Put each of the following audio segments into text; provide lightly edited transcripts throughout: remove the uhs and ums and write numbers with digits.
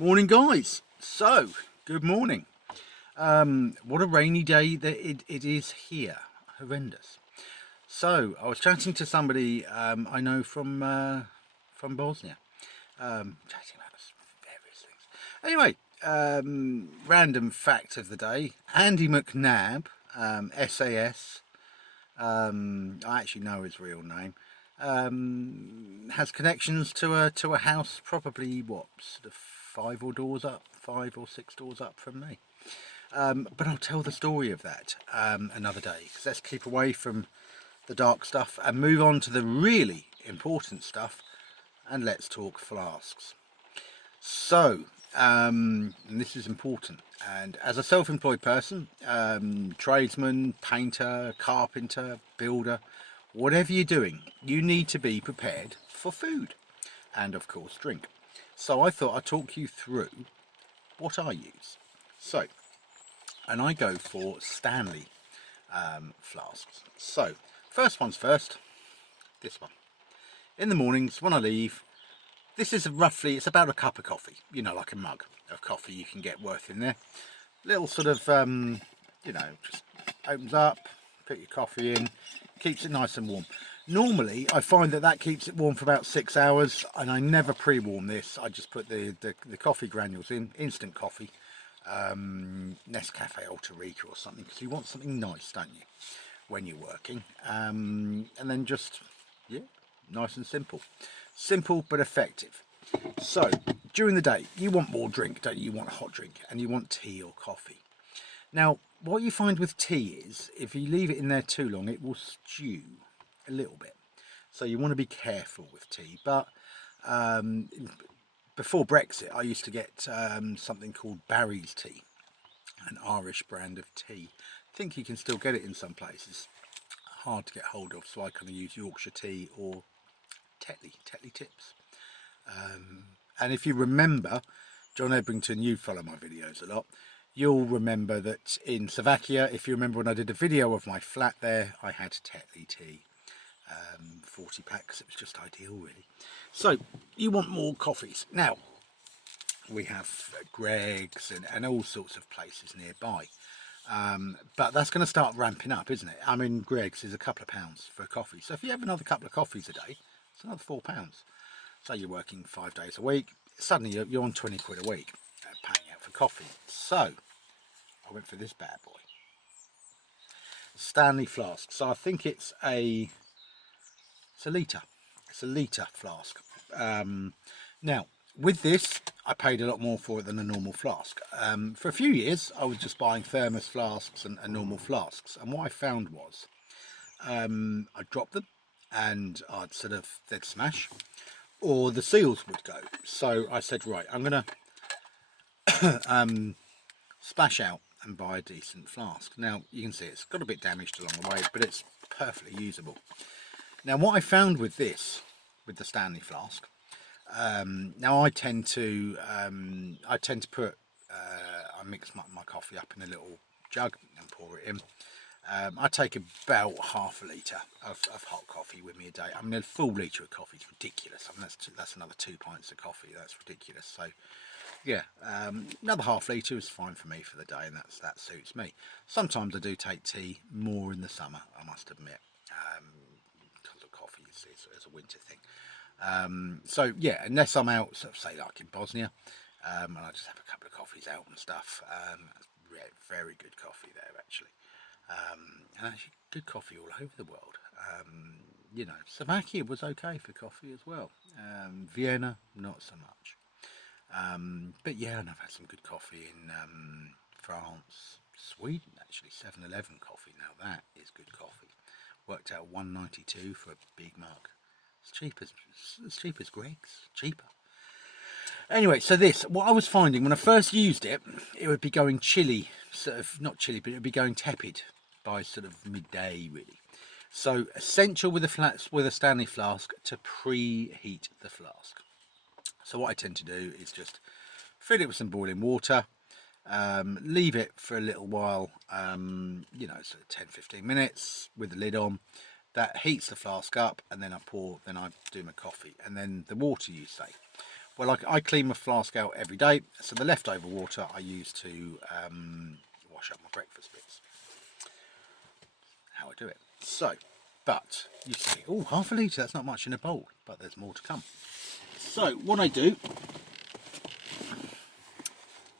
Morning, guys. So, good morning. What a rainy day that it is here. Horrendous. So, I was chatting to somebody I know from Bosnia, chatting about various things. Anyway, random fact of the day: Andy McNabb, SAS. I actually know his real name. Has connections to a house probably what sort of five or six doors up from me. But I'll tell the story of that another day, because let's keep away from the dark stuff and move on to the really important stuff, and let's talk flasks. So, and this is important, and as a self-employed person, tradesman, painter, carpenter, builder, whatever you're doing, you need to be prepared for food and, of course, drink. So I thought I'd talk you through what I use. So, and I go for Stanley flasks. So, first one's first, this one. In the mornings when I leave, this is roughly, it's about a cup of coffee, you know, like a mug of coffee you can get worth in there. Little sort of, just opens up, put your coffee in, keeps it nice and warm. Normally, I find that keeps it warm for about 6 hours, and I never pre-warm this. I just put the coffee granules in, instant coffee, Nescafe Alta Rica or something, because you want something nice, don't you, when you're working. And then just, yeah, nice and simple. Simple but effective. So, during the day, you want more drink, don't you? You want a hot drink, and you want tea or coffee. Now, what you find with tea is, if you leave it in there too long, it will stew a little bit. So you want to be careful with tea. But before Brexit, I used to get something called Barry's tea, an Irish brand of tea. I think you can still get it in some places. Hard to get hold of, so I kind of use Yorkshire tea or Tetley tips. And if you remember, John Ebrington, you follow my videos a lot, you'll remember that in Slovakia, if you remember when I did a video of my flat there, I had Tetley tea, 40 packs. It was just ideal, really. So you want more coffees. Now, we have Greg's and all sorts of places nearby. But that's going to start ramping up, isn't it? I mean, Greg's is a couple of pounds for a coffee. So if you have another couple of coffees a day, it's another £4. So you're working 5 days a week. Suddenly you're on 20 quid a week paying out for coffee. So I went for this bad boy, Stanley flask. So I think it's a litre. It's a litre flask. Now with this, I paid a lot more for it than a normal flask. For a few years, I was just buying thermos flasks and normal flasks, and what I found was I'd drop them and they'd smash, or the seals would go. So I said, right, I'm gonna splash out and buy a decent flask. Now you can see it's got a bit damaged along the way, but it's perfectly usable. Now what I found with this, with the Stanley flask, now I tend to put I mix my coffee up in a little jug and pour it in. I take about half a litre of hot coffee with me a day. I mean, a full litre of coffee is ridiculous. I mean, that's another 2 pints of coffee. That's ridiculous. So, yeah, another half litre is fine for me for the day, and that suits me. Sometimes I do take tea more in the summer, I must admit, because of coffee is a winter thing. So, yeah, unless I'm out, sort of, say, like in Bosnia, and I just have a couple of coffees out and stuff. Very good coffee there, actually. And actually good coffee all over the world. Slovakia was okay for coffee as well. Vienna, not so much. But yeah, and I've had some good coffee in France, Sweden actually. 7-Eleven coffee, now that is good coffee. Worked out £1.92 for a big mug. It's cheap as Greg's, cheaper. Anyway, so what I was finding when I first used it, it would be going chilly, sort of, not chilly, but it would be going tepid by sort of midday, really. So essential with a Stanley flask to preheat the flask. So what I tend to do is just fill it with some boiling water, leave it for a little while, sort of 10-15 minutes with the lid on. That heats the flask up, and then I do my coffee, and then the water, you say. Well, I clean my flask out every day, so the leftover water I use to wash up my breakfast bits. How I do it. So, but you say, oh, half a litre, that's not much in a bowl, but there's more to come. So what I do,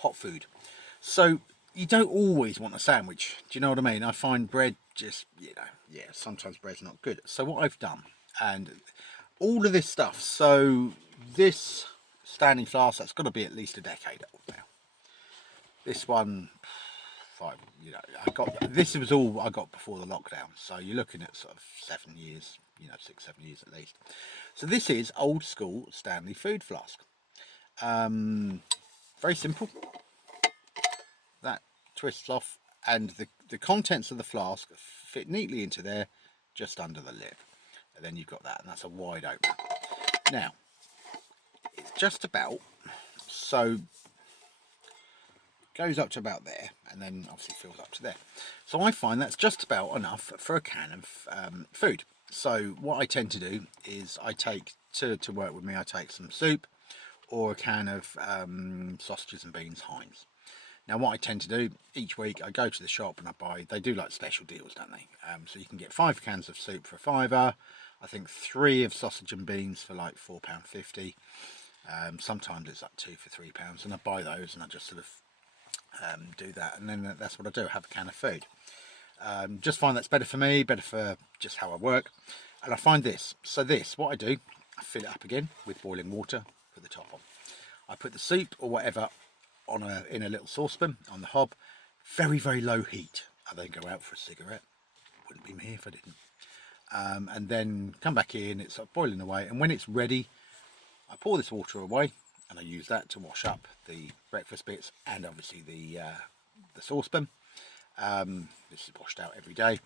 hot food. So you don't always want a sandwich, do you know what I mean? I find bread just, yeah, sometimes bread's not good. So what I've done, and all of this stuff, so this Stanley flask, that's got to be at least a decade old now. This one, this was all I got before the lockdown, so you're looking at sort of 7 years, 6-7 years at least. So this is old school Stanley food flask. Very simple. That twists off, and the contents of the flask fit neatly into there, just under the lid. And then you've got that, and that's a wide opener. Now, it's just about, so goes up to about there, and then obviously fills up to there. So I find that's just about enough for a can of food. So what I tend to do is I take, to work with me, I take some soup or a can of sausages and beans Heinz. Now what I tend to do, each week I go to the shop and I buy, they do like special deals, don't they? So you can get 5 cans of soup for £5, I think 3 of sausage and beans for like £4.50. Sometimes it's up 2 for £3, and I buy those and I just sort of do that, and then that's what I do, have a can of food. Just find that's better for me, better for just how I work. And I find this, so this, what I do, I fill it up again with boiling water, put the top on. I put the soup or whatever on in a little saucepan on the hob, very, very low heat. I then go out for a cigarette, wouldn't be me if I didn't. And then come back in, it's sort of boiling away, and when it's ready, I pour this water away, and I use that to wash up the breakfast bits and obviously the saucepan. This is washed out every day,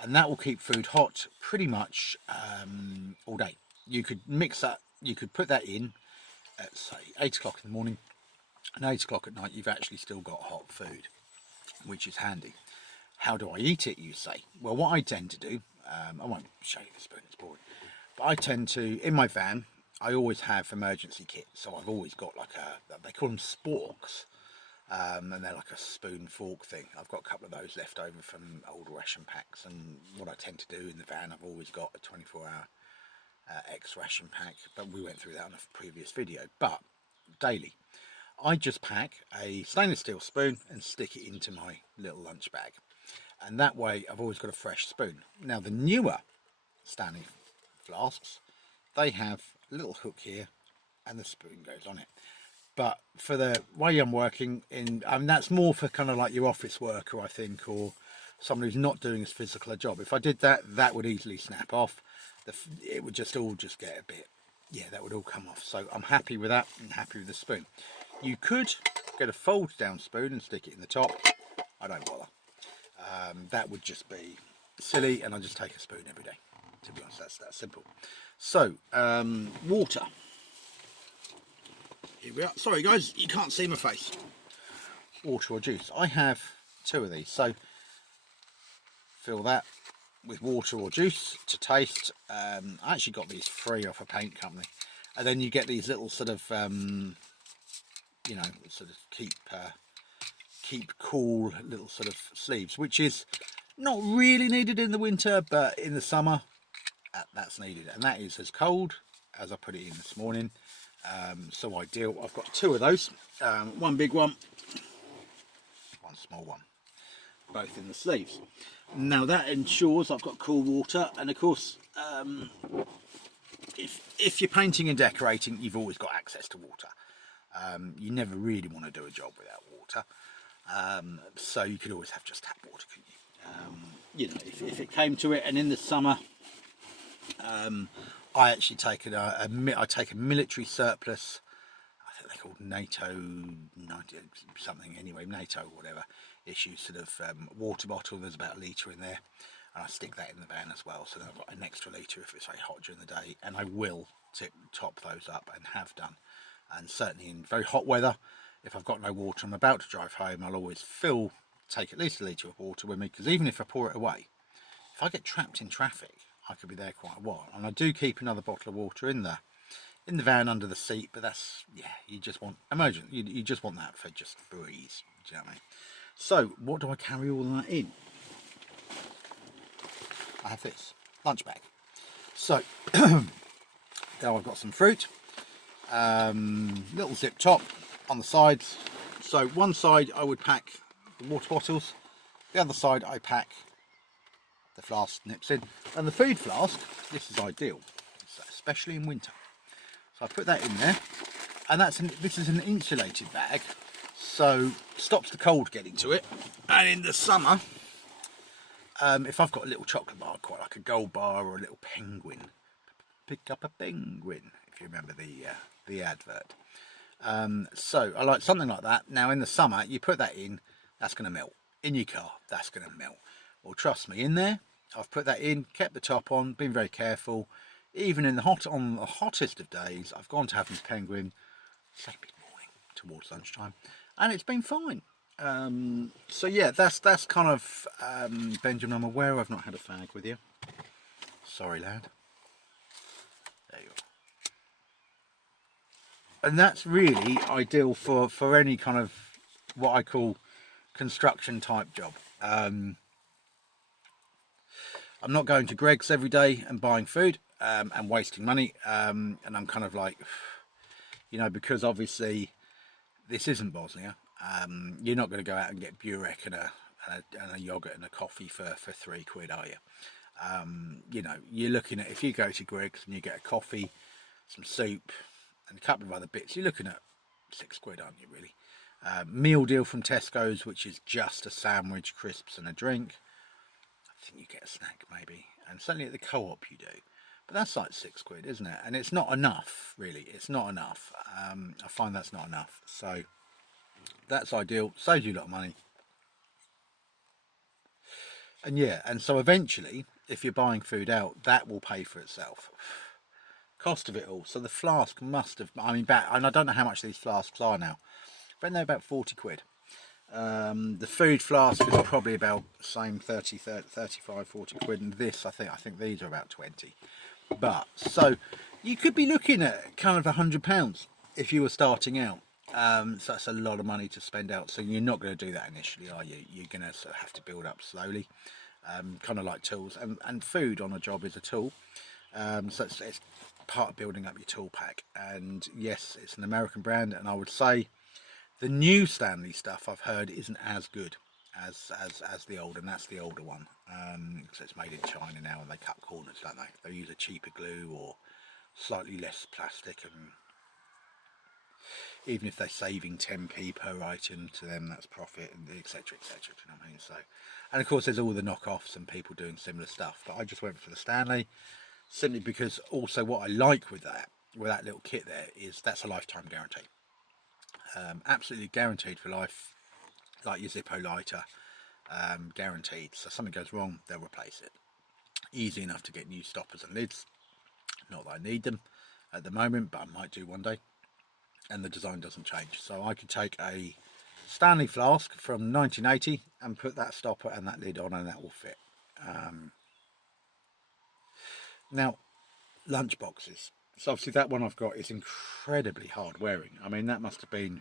and that will keep food hot pretty much all day. You could mix that, you could put that in at say 8 o'clock in the morning, and 8 o'clock at night you've actually still got hot food, which is handy. How do I eat it, you say? Well, what I tend to do, I won't show you the spoon, it's boring, but I tend to, in my van, I always have emergency kit, so I've always got like they call them sporks, and they're like a spoon fork thing. I've got a couple of those left over from old ration packs, and what I tend to do in the van, I've always got a 24-hour X ration pack, but we went through that on a previous video. But daily, I just pack a stainless steel spoon and stick it into my little lunch bag, and that way I've always got a fresh spoon. Now the newer Stanley flasks, they have a little hook here and the spoon goes on it, but for the way I'm working in, that's more for kind of like your office worker, I think, or someone who's not doing as physical a job. If I did that, that would easily snap off. It would just all get a bit, that would all come off. So I'm happy with that and happy with the spoon. You could get a fold down spoon and stick it in the top. I don't bother. That would just be silly, and I just take a spoon every day. To be honest, that's that simple. So, water. Here we are. Sorry guys, you can't see my face. Water or juice. I have 2 of these. So, fill that with water or juice to taste. I actually got these free off a paint company. And then you get these little sort of, sort of keep cool little sort of sleeves, which is not really needed in the winter, but in the summer, that's needed, and that is as cold as I put it in this morning. So ideal. I've got 2 of those, one big one, one small one, both in the sleeves. Now that ensures I've got cool water, and of course if you're painting and decorating, you've always got access to water. You never really want to do a job without water, so you could always have just tap water, couldn't you? If it came to it. And in the summer, I actually take I take a military surplus. I think they're called NATO something anyway, NATO or whatever issue sort of water bottle. There's about a litre in there, and I stick that in the van as well. So then I've got an extra litre if it's very hot during the day, and I will top those up and have done. And certainly in very hot weather, if I've got no water, I'm about to drive home, I'll always take at least a litre of water with me, because even if I pour it away, if I get trapped in traffic, I could be there quite a while. And I do keep another bottle of water in the in the van under the seat, but that's, yeah, you just want emergency. You just want that for just breeze. Do you know what I mean? So what do I carry all that in? I have this lunch bag. So now I've got some fruit, little zip top on the sides. So one side I would pack the water bottles, the other side I pack the flask nips in, and the food flask, this is ideal, especially in winter. So I put that in there, and this is an insulated bag, so stops the cold getting to it. And in the summer, if I've got a little chocolate bar, quite like a gold bar or a little penguin, pick up a penguin, if you remember the advert. So I like something like that. Now in the summer, you put that in, that's going to melt. In your car, that's going to melt. Well, trust me, in there, I've put that in, kept the top on, been very careful. Even on the hottest of days, I've gone to have this penguin, say mid-morning, towards lunchtime, and it's been fine. So yeah, that's kind of Benjamin. I'm aware I've not had a fag with you. Sorry, lad. There you are. And that's really ideal for any kind of what I call construction type job. I'm not going to Greg's every day and buying food and wasting money. And I'm kind of like, you know, because obviously this isn't Bosnia. You're not going to go out and get burek and a yogurt and a coffee for £3, are you? You know, you're looking at, if you go to Greg's and you get a coffee, some soup, and a couple of other bits, you're looking at £6, aren't you, really? Meal deal from Tesco's, which is just a sandwich, crisps, and a drink. I think you get a snack maybe, and certainly at the co-op you do. But that's like £6, isn't it? And it's not enough, really. It's not enough. I find that's not enough. So that's ideal. Saves you a lot of money. And yeah, and so eventually, if you're buying food out, that will pay for itself. Cost of it all. So the flask must have, I mean, and I don't know how much these flasks are now, but they're about £40. The food flask is probably about the same, 35, 40 quid, and this, I think these are about 20. But so you could be looking at kind of £100 if you were starting out. So that's a lot of money to spend out. So you're not going to do that initially, are you? You're going to sort of have to build up slowly, kind of like tools. And food on a job is a tool. So it's part of building up your tool pack. And yes, it's an American brand, and I would say the new Stanley stuff I've heard isn't as good as the old, and that's the older one. So it's made in China now, and they cut corners, don't they? They use a cheaper glue or slightly less plastic, and even if they're saving 10p per item, to them that's profit, and etc, etc. Do you know what I mean? So, and of course there's all the knockoffs and people doing similar stuff, but I just went for the Stanley simply because also what I like with that little kit there is that's a lifetime guarantee. Absolutely guaranteed for life, like your Zippo lighter, guaranteed. So if something goes wrong, they'll replace it. Easy enough to get new stoppers and lids. Not that I need them at the moment, but I might do one day. And the design doesn't change. So I could take a Stanley flask from 1980 and put that stopper and that lid on, and that will fit. Now, lunch boxes. So obviously that one I've got is incredibly hard wearing. I mean, that must have been,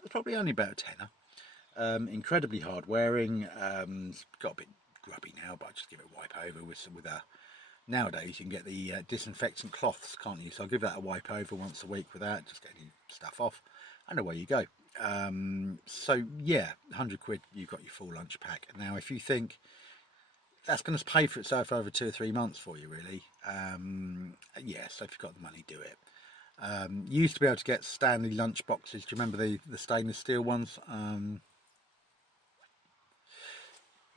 it's probably only about a tenner. Incredibly hard wearing. It's got a bit grubby now, but I just give it a wipe over with a, nowadays you can get the disinfectant cloths, can't you? So I'll give that a wipe over once a week with that, just get any stuff off, and away you go. So yeah, 100 quid, you've got your full lunch pack. Now if you think that's going to pay for itself over 2 or 3 months for you, really, yeah, so if you've got the money, do it. You used to be able to get Stanley lunch boxes. Do you remember the stainless steel ones?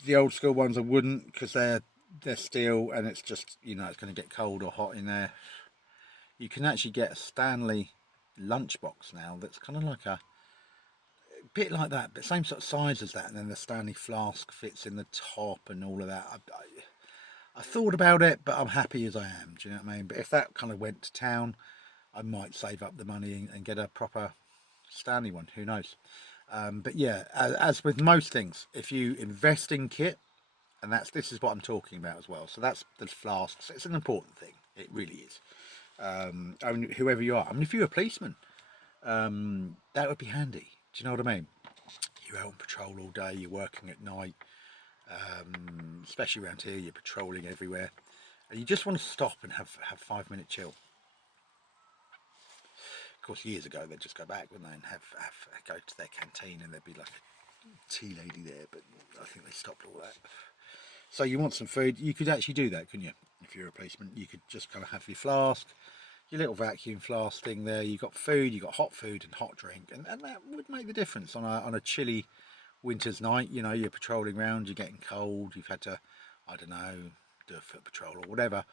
The old school ones I wouldn't, because they're steel, and it's just, you know, it's going to get cold or hot in there. You can actually get a Stanley lunchbox now that's kind of like a bit like that, but same sort of size as that, and then the Stanley flask fits in the top and all of that. I thought about it, but I'm happy as I am. Do you know what I mean? But if that kind of went to town, I might save up the money and get a proper Stanley one. Who knows? But yeah, as with most things, if you invest in kit, and this is what I'm talking about as well. So that's the flasks. It's an important thing. It really is. I mean, whoever you are. I mean, if you're a policeman, that would be handy. Do you know what I mean? You're out on patrol all day, you're working at night, especially around here, you're patrolling everywhere, and you just want to stop and have 5 minute chill. Of course, years ago they'd just go back, wouldn't they, and go to their canteen, and there'd be like a tea lady there. But I think they stopped all that. So you want some food? You could actually do that, couldn't you? If you're a policeman, you could just kind of have your flask, your little vacuum flask thing there. You got food, you got hot food and hot drink, and that would make the difference on a chilly winter's night. You know, you're patrolling around, you're getting cold, you've had to, I don't know, do a foot patrol or whatever,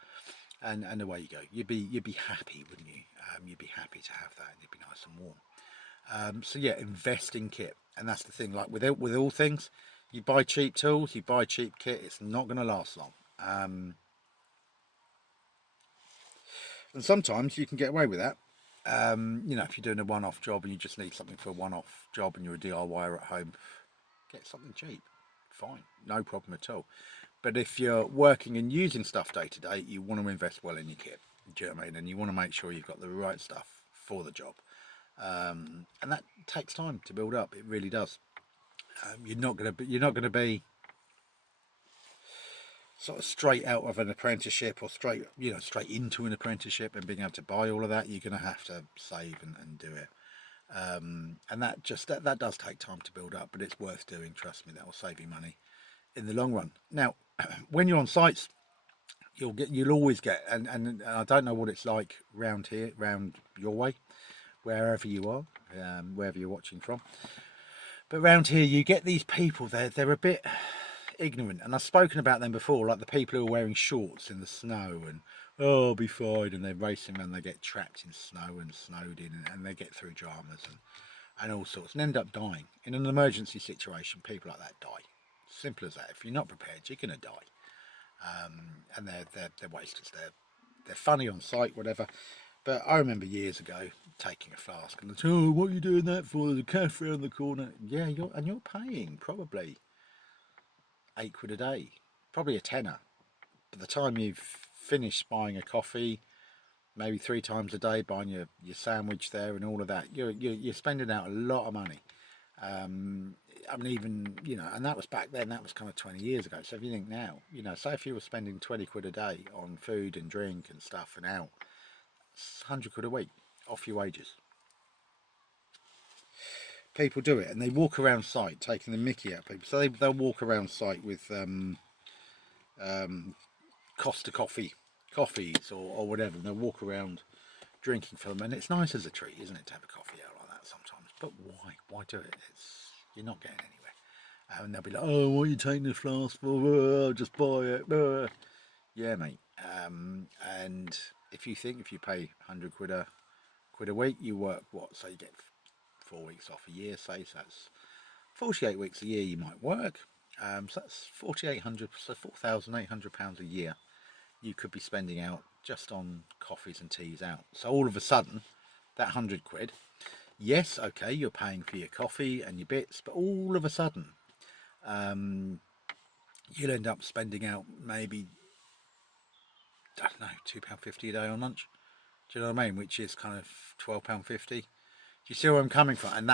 and away you go. You'd be happy, wouldn't you? You'd be happy to have that, and you'd be nice and warm. So yeah, invest in kit, and that's the thing. Like with all things, you buy cheap tools, you buy cheap kit, it's not going to last long. And sometimes you can get away with that. You know, if you're doing a one-off job and you just need something for a one-off job and you're a DIYer at home, get something cheap. Fine, no problem at all. But if you're working and using stuff day to day, you want to invest well in your kit. Do you know what I mean? And you want to make sure you've got the right stuff for the job. And that takes time to build up. It really does. You're not going to be sort of straight out of an apprenticeship or straight into an apprenticeship and being able to buy all of that. You're going to have to save and do it. And that does take time to build up, but it's worth doing. Trust me, that will save you money in the long run. Now, when you're on sites, you'll always get, and I don't know what it's like round here, round your way, wherever you are, wherever you're watching from. But round here, you get these people. They're a bit ignorant, and I've spoken about them before, like the people who are wearing shorts in the snow and I'll be fine, and they're racing and they get trapped in snow and snowed in, and they get through dramas and all sorts and end up dying in an emergency situation. People like that die. Simple as that. If you're not prepared, you're gonna die. And they're wasters. They're funny on site, whatever. But I remember years ago taking a flask and they oh, what are you doing that for? There's a cafe around the corner. Yeah, you're paying probably £8 a day, probably a tenner. By the time you've finished buying a coffee, maybe 3 times a day buying your sandwich there and all of that, you're spending out a lot of money. I mean, even, you know, and that was back then, that was kind of 20 years ago. So if you think now, you know, say if you were spending £20 a day on food and drink and stuff and out, it's £100 a week off your wages. People do it and they walk around site taking the mickey out of people. So they'll walk around site with Costa coffees or whatever, and they'll walk around drinking for them, and it's nice as a treat, isn't it, to have a coffee out like that sometimes. But why do it? You're not getting anywhere. And they'll be like, oh, what are you taking the flask for? Oh, just buy it. Yeah, mate. And if you pay £100 a week, you work what? So you get 4 weeks off a year, say, so that's 48 weeks a year you might work. So that's 4,800, so £4,800 a year you could be spending out just on coffees and teas out. So all of a sudden, that £100, yes, okay, you're paying for your coffee and your bits, but all of a sudden, you'll end up spending out maybe, I don't know, £2.50 a day on lunch. Do you know what I mean? Which is kind of £12.50. Do you see where I'm coming from? And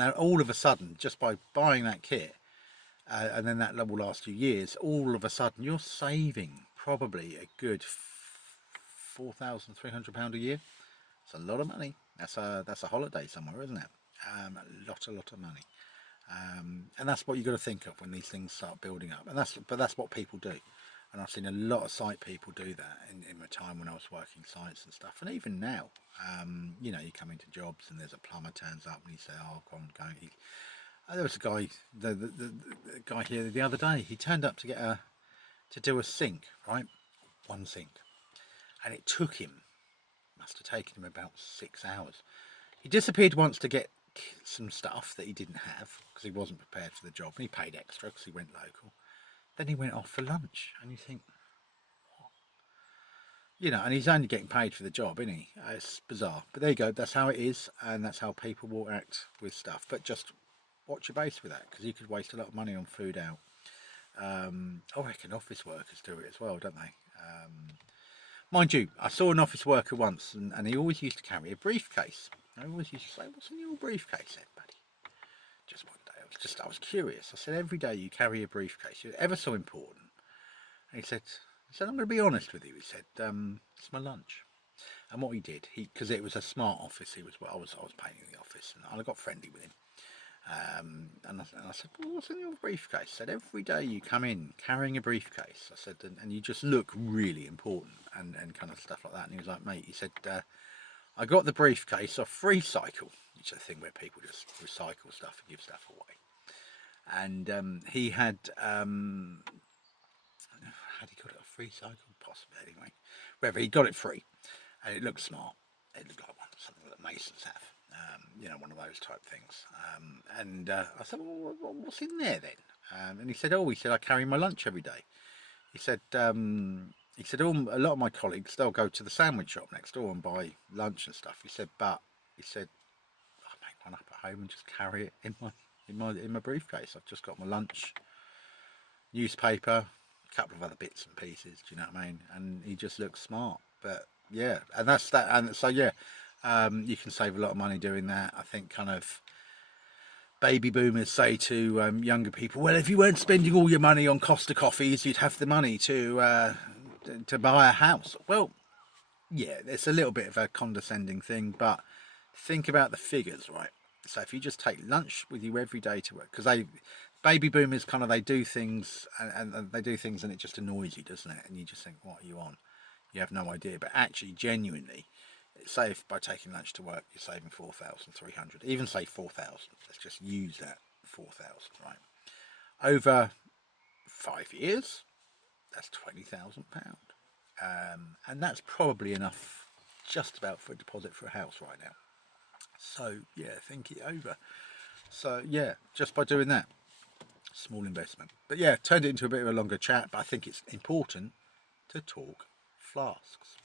then all of a sudden, just by buying that kit, and then that will last you years, all of a sudden you're saving probably a good £4,300 a year. It's a lot of money. That's a holiday somewhere, isn't it? A lot of money. And that's what you've got to think of when these things start building up. And that's what people do. And I've seen a lot of site people do that in my time when I was working sites and stuff. And even now, you know, you come into jobs and there's a plumber turns up and you say, oh, go on, go. There was a guy, the guy here the other day. He turned up to do a sink, right? One sink, and it must have taken him about 6 hours. He disappeared once to get some stuff that he didn't have because he wasn't prepared for the job, and he paid extra because he went local. Then he went off for lunch, and you think, what? You know, and he's only getting paid for the job, isn't he? It's bizarre, but there you go. That's how it is, and that's how people will act with stuff. But just watch your base with that, because you could waste a lot of money on food out. I reckon office workers do it as well, don't they? Mind you, I saw an office worker once, and he always used to carry a briefcase. I always used to say, "What's in your briefcase, then, buddy?" Just one day, I was curious. I said, "Every day you carry a briefcase. You're ever so important." And he said, "I'm going to be honest with you." He said, "It's my lunch." And what he did, because it was a smart office, I was painting the office, and I got friendly with him. And I said, "Well, what's in your briefcase?" He said, "Every day you come in carrying a briefcase." I said, and you just look really important and kind of stuff like that. And he was like, "Mate," he said, "I got the briefcase off Free Cycle," which is a thing where people just recycle stuff and give stuff away. And he had he got it off Free Cycle? Possibly, anyway. Whether he got it free, and it looked smart. It looked like something that Masons have. One of those type things. I said, "Well, what's in there then?" And he said, "I carry my lunch every day." He said, a lot of my colleagues, they'll go to the sandwich shop next door and buy lunch and stuff. He said, "I make one up at home and just carry it in my briefcase. I've just got my lunch, newspaper, a couple of other bits and pieces. Do you know what I mean?" And he just looks smart. But yeah, and that's that. And so yeah. You can save a lot of money doing that. I think kind of baby boomers say to younger people, "Well, if you weren't spending all your money on Costa coffees, you'd have the money to buy a house." Well, yeah, it's a little bit of a condescending thing, but think about the figures, right? So if you just take lunch with you every day to work, because baby boomers kind of they do things and they do things and it just annoys you, doesn't it? And you just think, "What are you on?" You have no idea, but actually, genuinely. Say if by taking lunch to work you're saving 4,300, even say 4,000. Let's just use that 4,000, right? Over 5 years, that's £20,000, and that's probably enough, just about for a deposit for a house right now. So yeah, think it over. So yeah, just by doing that, small investment. But yeah, turned it into a bit of a longer chat. But I think it's important to talk flasks.